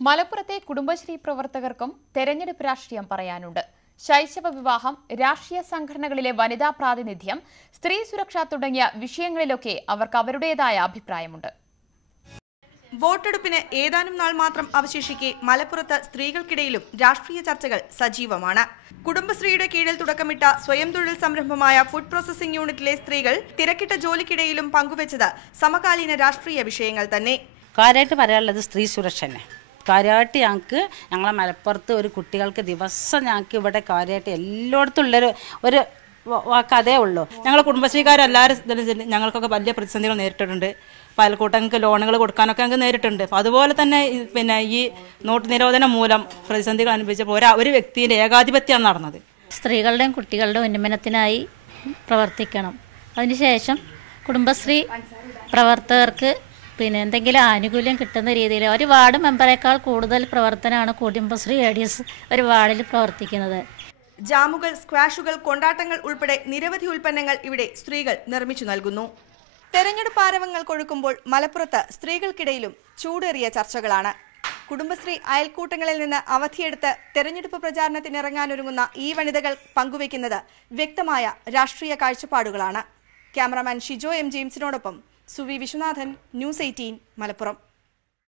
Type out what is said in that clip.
മലപ്പുറത്തെ കുടുംബശ്രീ പ്രവർത്തകർക്കും തെരഞ്ഞെടുപ്പ് രാഷ്ട്രീയം പറയാനുണ്ട്. ശൈശവ വിവാഹം, രാഷ്ട്രീയ സംഘടനകളിലെ വനിതാ പ്രാതിനിധ്യം, സ്ത്രീ സുരക്ഷ തുടങ്ങിയ വിഷയങ്ങളിലൊക്കെ അവർക്ക് അവരുടേതായ അഭിപ്രായമുണ്ട്. വോട്ടെടുപ്പിന് ഏതാനും നാൾ മാത്രം അവശേഷിക്കെ മലപ്പുറത്ത് സ്ത്രീകൾക്കിടയിലും രാഷ്ട്രീയ ചർച്ചകൾ സജീവമാണ്. കുടുംബശ്രീയുടെ കീഴിൽ തുടക്കമിട്ട സ്വയം തൊഴിൽ സംരംഭമായ ഫുഡ് പ്രോസസിംഗ് യൂണിറ്റിലെ സ്ത്രീകൾ തിരക്കിട്ട ജോലിക്കിടയിലും പങ്കുവച്ചത് സമകാലീന രാഷ്ട്രീയ വിഷയങ്ങൾ തന്നെ. കാര്യമായിട്ട് പറയാനുള്ളത് സ്ത്രീ സുരക്ഷ തന്നെ. കാര്യമായിട്ട് ഞങ്ങളെ മലപ്പുറത്ത് ഒരു കുട്ടികൾക്ക് ദിവസം ഞങ്ങൾക്ക് ഇവിടെ കാര്യമായിട്ട് എല്ലായിടത്തും ഉള്ളൊരു വാക്കതേ ഉള്ളൂ. ഞങ്ങൾ കുടുംബശ്രീക്കാരെല്ലാവരും ഞങ്ങൾക്കൊക്കെ വലിയ പ്രതിസന്ധികൾ നേരിട്ടിട്ടുണ്ട്. പലക്കൂട്ടങ്ങൾക്ക് ലോണുകൾ കൊടുക്കാനൊക്കെ ഞങ്ങൾക്ക് നേരിട്ടുണ്ട്. അപ്പോൾ അതുപോലെ തന്നെ ഈ നോട്ട് നിരോധനം മൂലം പ്രതിസന്ധികൾ അനുഭവിച്ചപ്പോൾ ഒരു വ്യക്തിയുടെ ഏകാധിപത്യമാണ് നടന്നത്. സ്ത്രീകളുടെയും കുട്ടികളുടെയും ഉന്നമനത്തിനായി പ്രവർത്തിക്കണം. അതിനുശേഷം കുടുംബശ്രീ പ്രവർത്തകർക്ക് എന്തെങ്കിലും ആനുകൂല്യം കിട്ടുന്ന രീതിയിൽ ഒരു വാർഡ് മെമ്പറേക്കാൾ കൂടുതൽ പ്രവർത്തനമാണ് കുടുംബശ്രീ ADS ഒരു വാർഡിൽ പ്രവർത്തിക്കുന്നത്. ജാമുകൾ, സ്ക്വാഷുകൾ, കൊണ്ടാട്ടങ്ങൾ ഉൾപ്പെടെ നിരവധി ഉൽപ്പന്നങ്ങൾ ഇവിടെ സ്ത്രീകൾ നിർമ്മിച്ചു നൽകുന്നു. തെരഞ്ഞെടുപ്പ് ആരവങ്ങൾ കൊഴുക്കുമ്പോൾ മലപ്പുറത്ത് സ്ത്രീകൾക്കിടയിലും ചൂടേറിയ ചർച്ചകളാണ്. കുടുംബശ്രീ അയൽക്കൂട്ടങ്ങളിൽ നിന്ന് അവധിയെടുത്ത് തെരഞ്ഞെടുപ്പ് പ്രചാരണത്തിനിറങ്ങാനൊരുങ്ങുന്ന ഈ വനിതകൾ പങ്കുവയ്ക്കുന്നത് വ്യക്തമായ രാഷ്ട്രീയ കാഴ്ചപ്പാടുകളാണ്. Cameraman Shijo M. ജെയിംസിനോടൊപ്പം സുവി വിശ്വനാഥൻ, News 18 മലപ്പുറം.